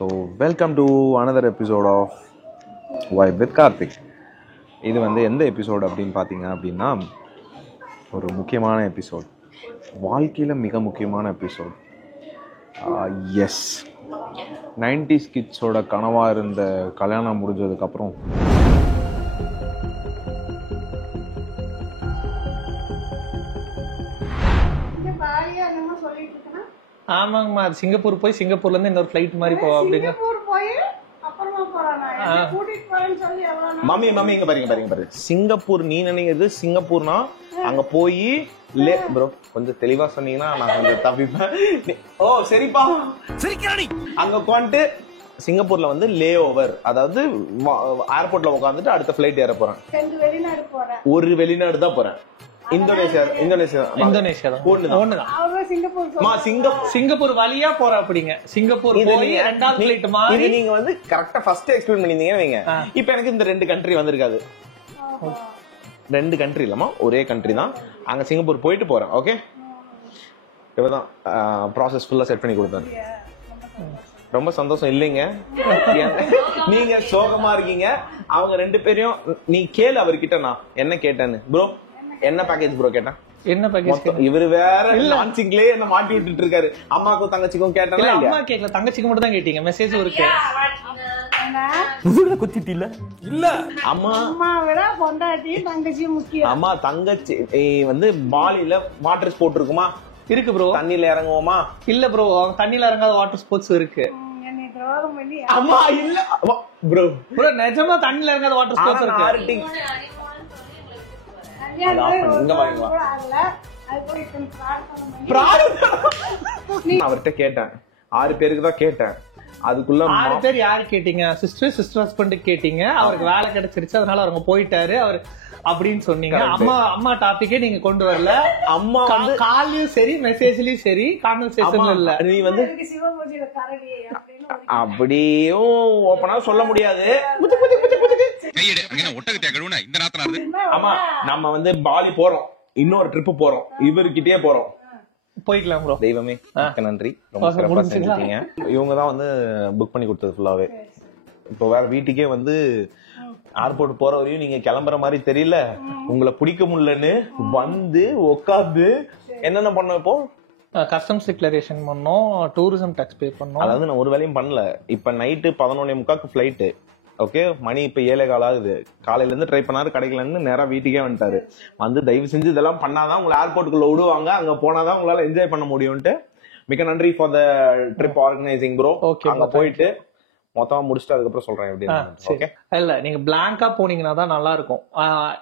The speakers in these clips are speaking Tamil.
So welcome to another episode of vibe with Karthik. இது வந்து எந்த எபிசோட் அப்படின்னு பார்த்தீங்க அப்படின்னா, ஒரு முக்கியமான எபிசோட், வாழ்க்கையில் மிக முக்கியமான எபிசோட். எஸ், 90s கிட்ஸோட கனவாக இருந்த கல்யாணம் முடிஞ்சதுக்கப்புறம் ஆமாங்கம்மா, அது சிங்கப்பூர் போய் சிங்கப்பூர்ல இருந்து இன்னொரு ஃபிளைட் மாதிரி போவா அப்படிங்க. மம்மி இங்க பாருங்க. சிங்கப்பூர் நீ நினைக்கிறது சிங்கப்பூர்னா அங்க போய் ப்ரோ கொஞ்சம் தெளிவா சொன்னீங்கன்னா நான் கொஞ்சம் தப்பிப்பேன். ஓ சரிப்பா, அங்க உட்காந்துட்டு சிங்கப்பூர்ல வந்து லே ஓவர், அதாவது ஏர்போர்ட்ல உட்காந்துட்டு அடுத்த ஃபிளைட் ஏற போறேன். ஒரு வெளிநாடு தான் போறேன். சிங்கப்பூர் வழியா போற அப்படிங்க. சிங்கப்பூர் போய் ரெண்டாவது ஃளைட் மாதிரி நீங்க வந்து கரெக்ட்டா ஃபர்ஸ்ட் எக்ஸ்பிளைன் பண்ணிருந்தீங்கன்னு வைங்க. இப்போ எனக்கு இந்த ரெண்டு கண்ட்ரி வந்திருக்காது. ரெண்டு கண்ட்ரி இல்லமா, ஒரே கண்ட்ரி தான். அங்க சிங்கப்பூர் போயிட்டு போறேன். ஓகே, இவதான் ப்ராசஸ் ஃபுல்லா செட் பண்ணி கொடுத்தேன். ரொம்ப சந்தோஷம் இல்லைங்க, நீங்க சோகமா இருக்கீங்க. அவங்க ரெண்டு பேரையும் நீ கேளு அவர்கிட்ட நான் என்ன கேட்டேன்னு. ப்ரோ என்ன பேக்கேஜ் ப்ரோ கேட்டேன்? என்ன பேக்கேஜ்? இவரு வேற லான்ச்சிங்லயே என்ன மாட்டி விட்டுட்டு இருக்காரு. அம்மாக்கும் தங்கச்சிக்கும் கேட்டா அம்மா கேட்கல, தங்கச்சிக்கு மட்டும் தான் கேட்டீங்க. மெசேஜ் இருக்கு. குத்திட்டு இல்ல அம்மா விட பொண்டாட்டி தங்கச்சி முக்கியம். அம்மா தங்கச்சி வந்து பாலில வாட்டர் ஸ்போர்ட் இருக்குமா? இருக்கு ப்ரோ. தண்ணியில இறங்குவோமா? இல்ல ப்ரோ, தண்ணியில இறங்காத வாட்டர் ஸ்போர்ட்ஸ் இருக்கு. அம்மா இல்ல ப்ரோ, ப்ரோ நிஜமா தண்ணியில இறங்காத வாட்டர் ஸ்போர்ட்ஸ் இருக்கு. அவர்கிட்ட கேட்டேன், 6 பேருக்கு தான் கேட்டேன். அதுக்குள்ள 6 பேர் யாரு கேட்டீங்க? சிஸ்டர் ஹஸ்பண்ட் கேட்டீங்க. அவருக்கு வேலை கிடைச்சிருச்சு, அதனால அவங்க போயிட்டாரு அவர் அப்படின்னு சொன்னீங்க. அம்மா டாபிக்கே நீங்க கொண்டு வரல. அம்மா வந்து கால்லயும் சரி மெசேஜ்லயும் சரி கான்வர்சேஷன்ல இல்ல. நீ வந்து அப்படியும் ஓபனா சொல்ல முடியாது. ஆமா, நம்ம வந்து பாலி போறோம், இன்னொரு ட்ரிப் போறோம், இவர்கிட்டயே போறோம். போய்க்கலாம் ப்ரோ. தெய்வமே நன்றி, ரொம்ப சிறப்பா செஞ்சீங்க. இவங்க தான் வந்து புக் பண்ணி கொடுத்தது ஃபுல்லாவே. இப்போ வேற வீட்டுக்கே வந்து ஏர்போர்ட் போற வரையும் நீங்க கிளம்புற மாதிரி தெரியல, உங்களை பிடிக்க முடியலன்னு வந்து உட்காந்து என்னென்ன பண்ண. இப்போ கஸ்டம்ஸ் டிக்ளரேஷன் பண்ணோம், டூரிசம் டாக்ஸ் பே பண்ணோம். அதாவது நான் ஒரு வேலையும் பண்ணல. இப்ப நைட்டு 11:45 ஃபிளைட்டு. ஓகே, மணி இப்ப 7:15 ஆகுது. காலையில இருந்து ட்ரை பண்ணாரு, கிடைக்கலன்னு நேரா வீட்டுக்கே வந்துட்டாரு. வந்து தயவு செஞ்சு இதெல்லாம் பண்ணாதான் உங்களை ஏர்போர்ட்டுக்குள்ள விடுவாங்க, அங்க போனாதான் உங்களால என்ஜாய் பண்ண முடியும்ட்டு. மிக்க நன்றி for the trip organising bro. அங்க போயிட்டு மொத்தமா முடிச்சுட்டு அதுக்கப்புறம் சொல்றேன் எப்படி. இல்ல நீங்க பிளாங்கா போனீங்கன்னா தான் நல்லா இருக்கும்.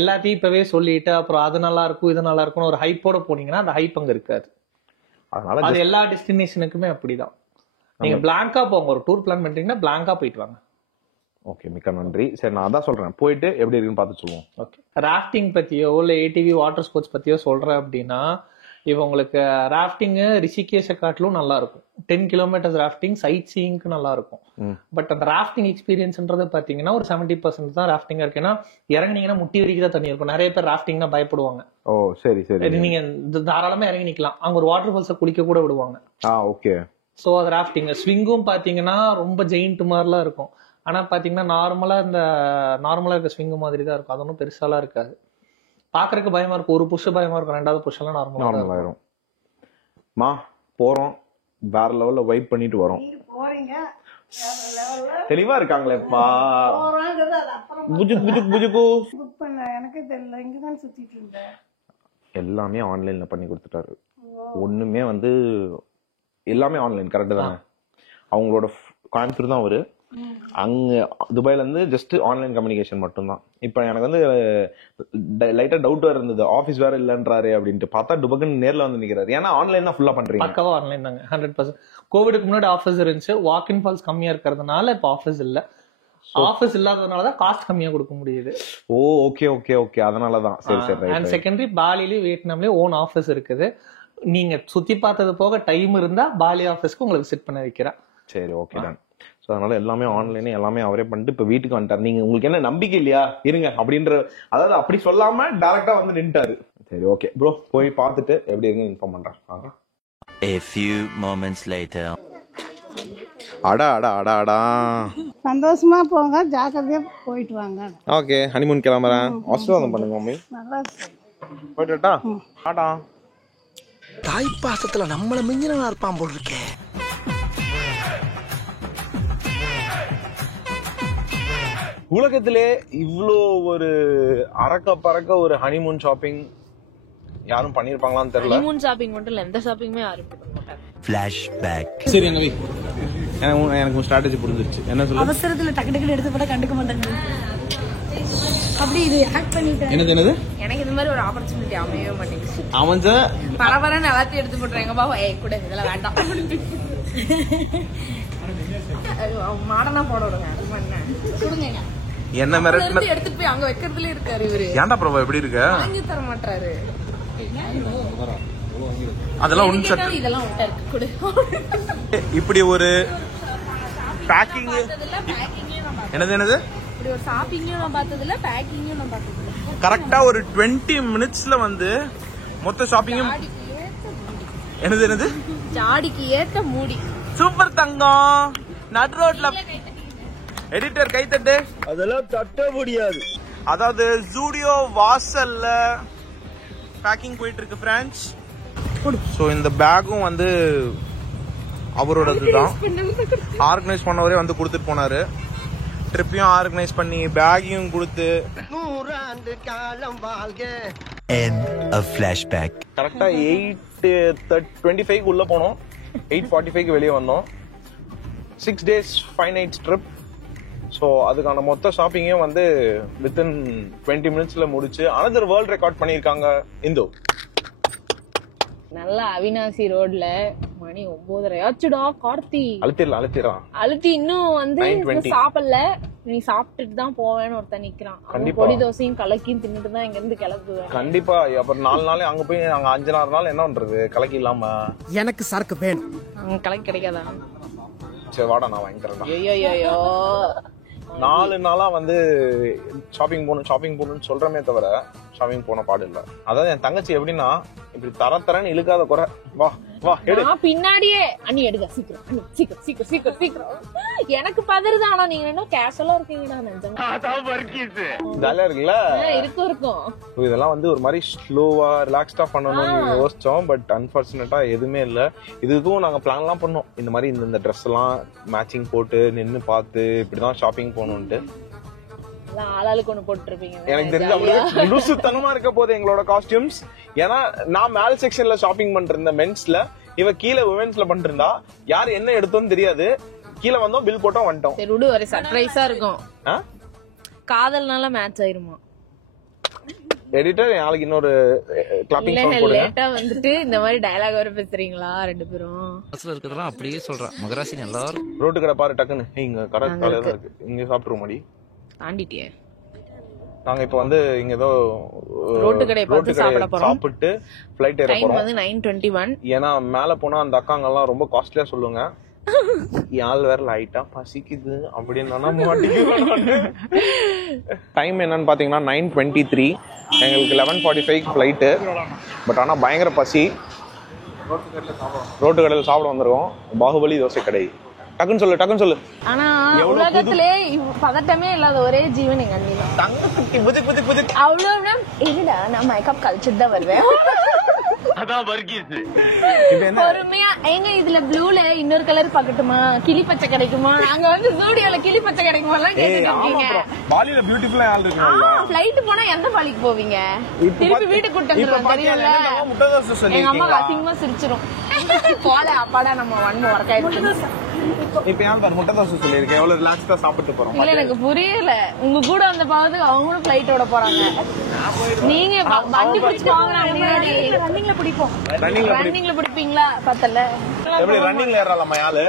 எல்லாத்தையும் இப்பவே சொல்லிட்டு அப்புறம் அது நல்லா இருக்கும் இது நல்லா இருக்கும் ஒரு ஹைப்போட போனீங்கன்னா அந்த ஹைப் அங்க இருக்காது. அதனால அது எல்லா டெஸ்டினேஷனுக்குமே அப்படிதான். நீங்க பிளாங்கா போங்க, ஒரு டூர் பிளான் பண்றீங்கன்னா பிளாங்கா போயிட்டு வாங்க. ஓகே, மிக்க நன்றி. சரி, நான் அதான் சொல்றேன், போயிட்டு எப்படி இருக்குன்னு பார்த்து சொல்லுவோம். ஓகே, ராஃப்டிங் பத்தியோ இல்ல ஏடிவி வாட்டர் ஸ்போர்ட்ஸ் பத்தியோ சொல்றேன் அப்படின்னா, இப்போ உங்களுக்கு ராஃப்டிங் ரிஷிகேஷை காட்டிலும் நல்லா இருக்கும். 10 கிலோமீட்டர்ஸ் ராஃப்டிங் சைட் சீயிங்க்கு நல்லா இருக்கும். பட் அந்த ராஃப்டிங் எக்ஸ்பீரியன்ஸ்ன்றது பாத்தீங்கன்னா ஒரு 70% தான் ராஃப்டிங்கா இருக்கு. ஏன்னா இறங்குனீங்கன்னா முட்டி வரைக்கும் தான் தண்ணி இருக்கும். நிறைய பேர் ராஃப்டிங்னா பயப்படுவாங்க. ஓ சரி சரி, நீங்க தாராளமா இறங்கி நிக்கலாம். அங்க ஒரு வாட்டர் ஃபால்ஸ குளிக்க கூட விடுவாங்க. ஓகே. சோ அது ராஃப்டிங். ஸ்விங்கும் பாத்தீங்கன்னா ரொம்ப ஜெயிண்ட் மாதிரிலாம் இருக்கும். ஆனா பாத்தீங்கன்னா நார்மலா இருக்க ஸ்விங் மாதிரி தான் இருக்கும். அது ஒன்றும் பெருசாலாம் இருக்காது. பாக்குறதுக்கு பயமா இருக்கும். ஒரு புஷ் பயமா இருக்கும், ரெண்டாவது புஷ் எல்லாம் நார்மலா ஆயிரும். மா போறோம், வேற லெவல்ல வைப் பண்ணிட்டு வரோம். தெளிவா இருக்காங்களேப்பா. எனக்கு தெரியல, இங்கதான் சுத்திட்டு இருந்தேன். எல்லாமே ஆன்லைன்ல பண்ணி கொடுத்துட்டாரு. ஒண்ணுமே வந்து எல்லாமே ஆன்லைன். கரெக்ட் தானே? அவங்களோட கோயம்புத்தூர் தான் அவரு. அங்க துபாயில இருந்து ஜஸ்ட் ஆன்லைன் கம்யூனிகேஷன் மட்டும்தான். இப்ப எனக்கு வந்து லைட்டா டவுட் வேற இருந்தது, ஆபீஸ் வேற இல்லன்றாரு அப்படின்ட்டு. பார்த்தா டுபக்குன்னு நேர்ல வந்து நிக்கிறாரு. ஏன்னா ஆன்லைன் தான் ஃபுல்லா பண்றீங்க. பக்கவா ஆன்லைன் தாங்க, 100%. கோவிடுக்கு முன்னாடி ஆஃபீஸ் இருந்துச்சு, வாக் இன் ஃபால்ஸ் கம்மியா இருக்கிறதுனால இப்ப ஆஃபீஸ் இல்ல. ஆஃபீஸ் இல்லாததுனாலதான் காஸ்ட் கம்மியா கொடுக்க முடியுது. ஓ ஓகே ஓகே ஓகே, அதனாலதான். சரி சரி. அண்ட் செகண்டரி, பாலிலயும் வியட்நாம்லயும் ஓன் ஆஃபீஸ் இருக்குது. நீங்க சுத்தி பார்த்தது போக டைம் இருந்தா பாலி ஆஃபீஸ்க்கு உங்களுக்கு விசிட் பண்ண வைக்கிறேன். சரி, ஓகே தான். ஸோ அதனால எல்லாமே ஆன்லைன், எல்லாமே அவரே பண்ணிட்டு இப்போ வீட்டுக்கு வந்துட்டார். நீங்க உங்களுக்கு என்ன நம்பிக்கை இல்லையா இருங்க அப்படின்ற, அதாவது அப்படி சொல்லாம டைரக்டா வந்து நின்ட்டாரு. சரி ஓகே ப்ரோ, போய் பார்த்துட்டு எப்படி இருக்குன்னு இன்ஃபார்ம் பண்றேன். A few moments later. அடா அடா அடா அடா. சந்தோஷமா போங்க, ஜாக்கிரதையா போயிட்டு வாங்க. ஓகே, ஹனிமூன் கிளம்புறேன். ஆசீர்வாதம் பண்ணுங்க மம்மி. நல்லா இருக்கு. போயிட்டுட்டா? ஆடா. தாய் பாசத்துல நம்மள மிஞ்சினா இருப்பான் போல் இருக்கே. உலகத்திலே இவ்வளோ ஒரு அரக்க பறக்க ஒரு ஹனிமூன் ஷாப்பிங் யாரும் பண்ணிருப்பாங்களான்னு தெரியல. ஹனிமூன் ஷாப்பிங் மட்டும் இல்ல, எந்த ஷாப்பிங்குமே யாரும் பண்ண மாட்டாங்க. ஃபிளாஷ்பேக். சரி என்னவி, எனக்கு ஸ்ட்ராட்டஜி புரிஞ்சிருச்சு. என்ன சொல்ல? அவசரத்துல டக்கு டக்குன்னு எடுத்து போட கண்டுக்க மாட்டாங்க. அப்படி இது ஆக்ட் பண்ணிட்டேன். என்னது? எனக்கு இது மாதிரி ஒரு ஆப்பர்ச்சுனிட்டி அமையவே மாட்டேங்குது. அவன் பரபரன்னு எல்லாத்தையும் எடுத்து போட்டுறாங்க. பாவா ஏய் கூட இதெல்லாம் வேண்டாம். மாடனா போட விடுங்க. கொடுங்க. என்ன மிரட்டின எடுத்துட்டு போய் அங்க வைக்கிறதுல இருக்காரு இவரு. ஏன்டா பிரபா எப்படி இருக்க? வாங்கி தர மாட்டாரு. அதெல்லாம் ஒண்ணு இதெல்லாம் உண்டா இருக்கு கொடு. இப்படி ஒரு பேக்கிங். என்னது இப்படி ஒரு ஷாப்பிங்கும் நான் பார்த்தது இல்ல, பேக்கிங்கும் நான் பார்த்தது இல்ல. கரெக்டா ஒரு 20 மினிட்ஸ்ல வந்து மொத்த ஷாப்பிங்கும். என்னது ஜாடிக்கு ஏத்த மூடி. சூப்பர் தங்கம். நட் ரோட்ல எடிட்டர் கைத்தட்டு. அதெல்லாம் தட்ட முடியாது. அதாவது ஜூடியோ வாசல்ல பேக்கிங் போயிட்டு இருக்கு ஃப்ரெண்ட்ஸ். சோ இந்த பேக்கும் வந்து அவரோடதுதான். ஆர்கனைஸ் பண்ணவரே வந்து கொடுத்துட்டு போனாரு. ட்ரிப்பையும் ஆர்கனைஸ் பண்ணி பேக்கையும் கொடுத்து 100 ஆண்டு காலம் வாழ்க. End of flashback. கரெக்டா 8:25 உள்ள போனோம். 8:45 வெளியே வந்தோம். 6 days 5 nights ட்ரிப். ஸோ அதுக்கான மொத்த ஷாப்பிங்கையும் வந்து வித்தின் 20 மினிட்ஸ்ல முடிச்சு அனதர் வேர்ல்ட் ரெக்கார்ட் பண்ணியிருக்காங்க இந்தோ. நல்ல அவினாசி ரோட்ல மணி 9:30 ஆச்சுடா. கார்த்தி அழுத்திடலாம் அழுத்தி இன்னும் வந்து சாப்பிடல. நீ சாப்பிட்டுட்டு தான் போவேன்னு ஒருத்தன் நிக்கிறான். பொடி தோசையும் கலக்கியும் தின்னுட்டு தான் இங்க இருந்து கிளப்புவேன். கண்டிப்பா. அப்புறம் 4 நாள் அங்க போய் நாங்க 5-6 நாள் என்ன பண்றது கலக்கி இல்லாம? எனக்கு சரக்கு வேணும். கலக்கி கிடைக்காதா? சரி வாடா நான் வாங்கி தரேன். ஐயோ 4 நாளா வந்து ஷாப்பிங் போகணும்னு சொல்றமே தவிர ஷாப்பிங் போன பாடு இல்ல. அதாவது என் தங்கச்சி எப்படின்னா இப்படி தரன்னு இழுக்காத குறை. வா வா எடு. பின்னாடியே அண்ணி எடுங்க சீக்கிரம். எனக்கு பதறுது. ஆனா நீங்க என்ன கேஷுவலா இருக்கீங்கடா. ஜாலியா இருக்குல்ல? இருக்கும். இதெல்லாம் வந்து ஒரு மாதிரி ஸ்லோவா ரிலாக்ஸ்டா பண்ணணும்னு யோசிச்சோம். பட் அன்பார்ச்சுனேட்டா எதுவுமே இல்ல. இதுக்கும் நாங்க பிளான் எல்லாம் பண்ணோம். இந்த மாதிரி இந்த ட்ரெஸ் எல்லாம் மேட்சிங் போட்டு நின்னு பார்த்து இப்படிதான் ஷாப்பிங் போகணும்ட்டு. ஆளாளுக்கு ஒண்ணு போட்டுருப்பீங்க. எனக்கு தெரிஞ்ச அப்படியே லூசுத்தனமா இருக்க போது எங்களோட காஸ்டியூம்ஸ். ஏன்னா நான் மேல் செக்ஷன்ல ஷாப்பிங் பண்ணிருந்தேன் மென்ஸ்ல. இவ கீழே உமன்ஸ்ல பண்ணிருந்தா. யார் என்ன எடுத்தோம்னு தெரியாது. கீழே வந்தோம், பில் போட்டோம், வந்துட்டோம். சரி விடு, ஒரு சர்ப்ரைஸா இருக்கும். காதல்னால மேட்ச் ஆயிருமா? எடிட்டர் நாளைக்கு இன்னொரு கிளாப்பிங் சவுண்ட் போடுங்க. லேட்டா வந்துட்டு இந்த மாதிரி டயலாக் வர பேசுறீங்களா ரெண்டு பேரும்? பஸ்ல இருக்கிறதெல்லாம் அப்படியே சொல்றேன். மகராசி எல்லாரும் ரோட்டு கடை பாரு டக்குன்னு. இங்க கடை காலையில தான் இருக்கு. இங்க சாப்பிட்டுருவோம் மாடி. தாண்டிட்டியே. நாங்க இப்ப வந்து இங்க ஏதோ ரோட்டு கடை பார்த்து சாப்பிட போறோம். சாப்பிட்டு ஃளைட் ஏற போறோம். டைம் வந்து 9:21. ஏன்னா மேல போனா அந்த அக்காங்க எல்லாம் ரொம்ப காஸ்ட்லியா சொல்லுங்க. யாழ் வேற லைட்டா பசிக்குது அப்படின்னு மாட்டிக்குது. டைம் என்னன்னு பாத்தீங்கன்னா 9:23. எங்களுக்கு 11:45 ஃபிளைட். பட் ஆனா பயங்கர பசி. ரோட்டு கடையில் சாப்பிட வந்திருக்கோம். பாகுபலி தோசை கடை. டக்குன்னு சொல்லு. ஆனா உலகத்திலே பதட்டமே இல்லாத ஒரே ஜீவன் எங்க அண்ணி தான். தங்கக்குட்டி புதுக் புதுக் புதுக். அவ்வளவு இல்லடா, நான் மேக்கப் கழிச்சுட்டு தான் வருவேன். அதான் வர்க்கீஸ். பொறுமையா எங்க இதுல ப்ளூல இன்னொரு கலர் பாக்கட்டுமா, கிளி பச்சை கிடைக்குமா? அங்க வந்து ஜூடியோல கிளி பச்சை கிடைக்குமா எல்லாம் கேட்டுட்டு இருக்கீங்க. பாலில பியூட்டிஃபுல்லா ஆள் இருக்குல்ல. ஃளைட் போனா எந்த பாலிக்கு போவீங்க? திருப்பி வீட்டுக்கு கூட்டிட்டு வந்துருவோம் தெரியும்ல. எங்க அம்மா அசிங்கமா சிரிச்சிரும். போல அப்பாடா நம்ம ஒன் ஒர்க் ஆயிடுச்சு. இப்ப ஏன் பாரு முட்டை தோசை சொல்லிருக்கேன். எவ்வளவு ரிலாக்ஸ்டா சாப்பிட்டு போறோம். இல்ல எனக்கு புரியல. உங்க கூட வந்த பாவத்துக்கு அவங்களும் ஃளைட்டோட போறாங்க. நீங்க வண்டி பிடிச்சு வாங்குறாங்க. ரன்னிங்ல பிடிப்போம். ரன்னிங்ல பிடிப்பீங்களா? பத்தல. எப்படி ரன்னிங்ல ஏறலாமா யாரு?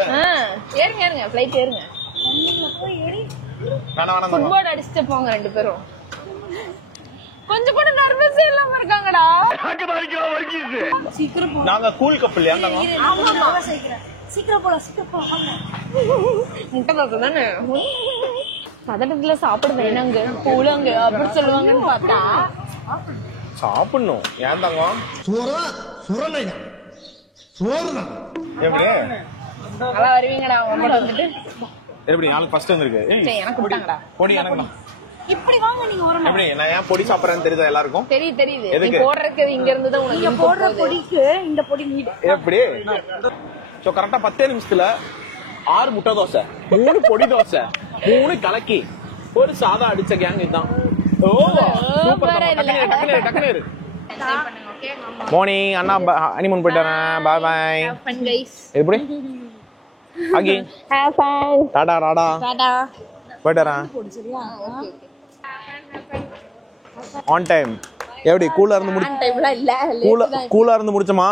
ஏறுங்க ஃளைட் ஏறுங்க. ரன்னிங்ல போய் ஏறி ஃபுட்பால் அடிச்சுட்டு போங்க ரெண்டு பேரும். கொஞ்சம் கூட நர்வஸ் இல்லாம இருக்காங்கடா. சீக்கிரம் போ. நாங்க கூல் கப்பல் ஏங்க. ஆமா சீக்கிரம் போலாம். முட்டை தோசை தானே. பதட்டத்துல சாப்பிட வேணாங்க கூழாங்க அப்படி சொல்லுவாங்கன்னு பார்த்தா சாப்பிடணும். ஏன் தாங்க எப்படி நல்லா வருவீங்கடா உங்கள்கிட்ட வந்துட்டு. எப்படி நாளைக்கு ஃபர்ஸ்ட் வந்திருக்கு சரி, எனக்கு விட்டாங்கடா. பொடி எனக்கு இப்படி வாங்க நீங்க வரணும். எப்படி நான் ஏன் பொடி சாப்பிட்றேன்னு தெரியுதா எல்லாருக்கும்? தெரியுது. நீ எதுக்கு? போடுறதுக்கு இங்க இருந்து தான் உனக்கு நீங்க போடுற பொடிக்கு இந்த பொடி நீடு. எப்படி சோ கரெக்டா 10 நிமிஷத்துல 6 முட்டை தோசை, 3 பொடி தோசை, 3 கலக்கி, ஒரு சாதா அடிச்ச கேங் இதுதான். ஓ சூப்பர். டக்குனு மார்னிங் அண்ணா ஹனிமூன் போயிட்டு வரேன். பாய் பாய். Have fun guys. எப்படி ஆகி Have fun. டாடா டாடா டாடா. போயிட்டு வரேன். On time. எப்படி கூலா இருந்து முடிச்சு டைம்லாம் இல்ல. கூலா இருந்து முடிச்சோமா?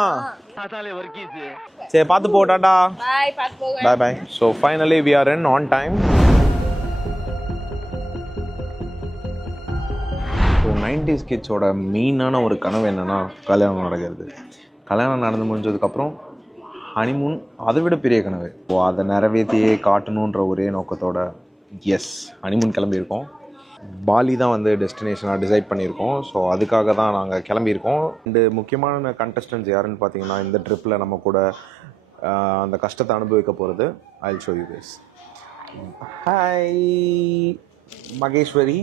சரி பார்த்து போ. டாடா பாய். பாத்து போங்க. bye bye. So finally we are in on time. So 90s kids ஓட மெயினான ஒரு கனவு என்னன்னா கல்யாணம் நடக்கிறது. கல்யாணம் நடந்து முடிஞ்சதுக்கப்புறம் ஹனிமூன் அதை விட பெரிய கனவு. அதை நிறைவேற்றியே காட்டணுன்ற ஒரே நோக்கத்தோட எஸ் ஹனிமூன் கிளம்பியிருக்கோம். பாலி தான் வந்து டெஸ்டினேஷனாக டிசைட் பண்ணியிருக்கோம். ஸோ அதுக்காக தான் நாங்கள் கிளம்பியிருக்கோம். ரெண்டு முக்கியமான கண்டஸ்டன்ட்ஸ் யாருன்னு பார்த்தீங்கன்னா இந்த ட்ரிப்பில் நம்ம கூட அந்த கஷ்டத்தை அனுபவிக்க போகிறது. I will show you this. Hi Maheswari,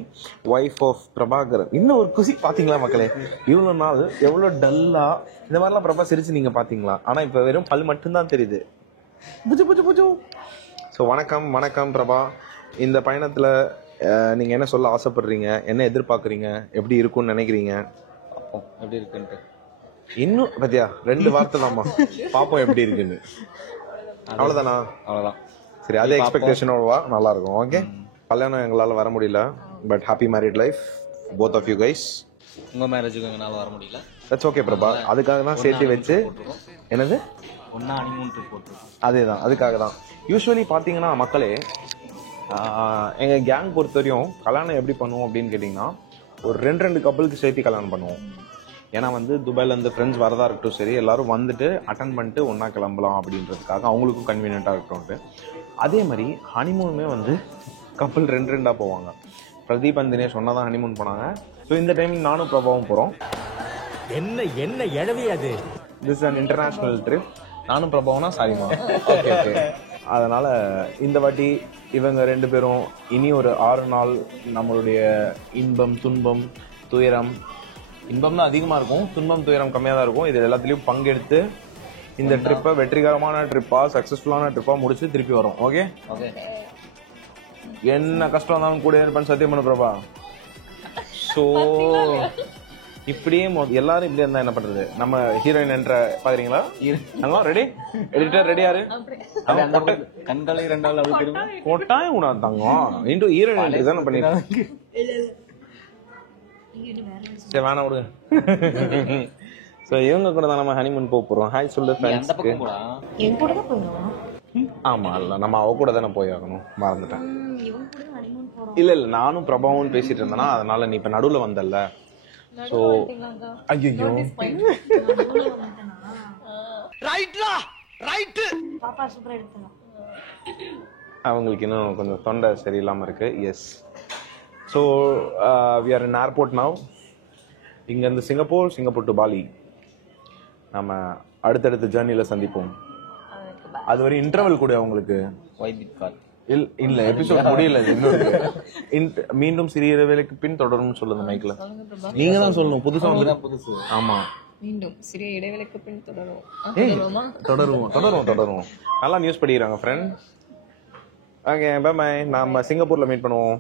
wife of Prabhakaran. இன்னும் ஒரு குசி பார்த்தீங்களா மக்களே? இவ்வளோ நாள் எவ்வளோ டல்லாக இந்த மாதிரிலாம் பிரபா சிரிச்சு நீங்கள் பார்த்தீங்களா? ஆனால் இப்போ வெறும் பல் மட்டும்தான் தெரியுது. புஜு புஜு புஜு. ஸோ வணக்கம் வணக்கம் பிரபா. இந்த பயணத்தில் நீங்கள் என்ன சொல்ல ஆசைப்படுறீங்க, என்ன எதிர்பார்க்குறீங்க, எப்படி இருக்கும்னு நினைக்கிறீங்க? எப்படி இருக்குன்ட்டு இன்னும் பத்தியா 2 வார்த்தை தான்மா, பாப்போம் எப்படி இருக்குன்னு. அவ்வளோதானா? அவ்வளோதான். சரி, அதே எக்ஸ்பெக்டேஷனோட நல்லா இருக்கும். ஓகே. கல்யாணம் எங்களால் வர முடியல, but happy married life both of you guys. உங்கள் மேரேஜுக்கு எங்களால் வர முடியல. That's okay Prabha. அதுக்காக தான் சேர்த்து வச்சு என்னது ஒன்றா ஹனிமூன் ட்ரிப் போட்டுருக்கோம். அதே தான், அதுக்காக தான். யூஸ்வலி பார்த்தீங்கன்னா மக்களே, எங்கள் கேங் பொறுத்தவரையும் கல்யாணம் எப்படி பண்ணுவோம் அப்படின்னு கேட்டிங்கன்னா, ஒரு 2 கப்பலுக்கு சேர்த்து கல்யாணம் பண்ணுவோம். ஏன்னா வந்து துபாயிலேருந்து ஃப்ரெண்ட்ஸ் வரதா இருக்கட்டும், சரி எல்லாரும் வந்துட்டு அட்டன் பண்ணிட்டு ஒன்றா கிளம்பலாம் அப்படின்றதுக்காக, அவங்களுக்கும் கன்வீனியண்ட்டாக இருக்கட்டும். அதே மாதிரி ஹனிமூனுமே வந்து கப்பல் 2 போவாங்க. பிரதீப் அண்ட் தினேஷ் ஒன்றா தான் ஹனிமூன் போனாங்க. ஸோ இந்த டைமிங் நானும் பிரபாவும் போகிறோம். என்ன எழவி அது? This an international trip. நானும் பிரபாவனா சாரிமா. Okay okay. அதனால் இந்த வாட்டி இவங்க 2 பேரும் இனி ஒரு 6 நாள் நம்மளுடைய இன்பம் துன்பம் துயரம், இன்பம் தான் அதிகமாக இருக்கும், துன்பம் துயரம் கம்மியாக தான் இருக்கும். இது எல்லாத்துலேயும் பங்கெடுத்து இந்த ட்ரிப்பை வெற்றிகரமான ட்ரிப்பாக சக்ஸஸ்ஃபுல்லான ட்ரிப்பாக முடிச்சு திருப்பி வரும். Okay okay. என்ன கஷ்டம் இருந்தாலும் கூட இருப்பேன்னு சத்தியம் பண்ண பிரபா. ஸோ இப்படியே எல்லாரும் இப்படி இருந்தா என்ன பண்றது? நம்ம ஹீரோயின் என்ற பாக்குறீங்களா? ரெடி எடிட்டர் ரெடி யாரு? கண்களை 2 நாள் அப்படி திரும்ப கோட்டாயம் உணா தங்கம் இன்று ஹீரோயின் என்ட்ரி தானே பண்ணிருக்காங்க. சரி வேணாம் விடுங்க. ஸோ இவங்க கூட தான் நம்ம ஹனிமூன் போறோம். ஹாய் சொல்லு அந்த பக்கம் போடா. என் கூட தான் போயிடுவோம். ஆமா இல்ல நம்ம அவ கூட தானே போய் ஆகணும், மறந்துட்டேன். இல்ல நானும் பிரபாவும் பேசிட்டு இருந்தேன்னா, அதனால நீ இப்ப நடுவுல வந்தல்ல. சோ ஐயோ ரைட்லா ரைட். பாப்பா சூப்பரா எடுத்தலாம். அவங்களுக்கு இன்னும் கொஞ்சம் தொண்டை சரியில்லாம இருக்கு. Yes. So we are in airport now. இங்கேருந்து சிங்கப்பூர் டு பாலி. நம்ம அடுத்தடுத்த ஜேர்னியில் சந்திப்போம். அது ஒரு இன்டர்வல் கூட அவங்களுக்கு. இல்ல எபிசோட் முடியல. மீண்டும் சிறிய இடைவேளைக்கு பின் தொடரும்னு சொல்லுங்க மைக்ல. நீங்க தான் சொல்லணும். புதுசா புதுசு. ஆமா, மீண்டும் சிறிய இடைவேளைக்கு பின் தொடருவோம். நல்லா நியூஸ் படிக்கிறாங்க ஃப்ரெண்ட். Okay bye by. நாம சிங்கப்பூர்ல மீட் பண்ணுவோம்.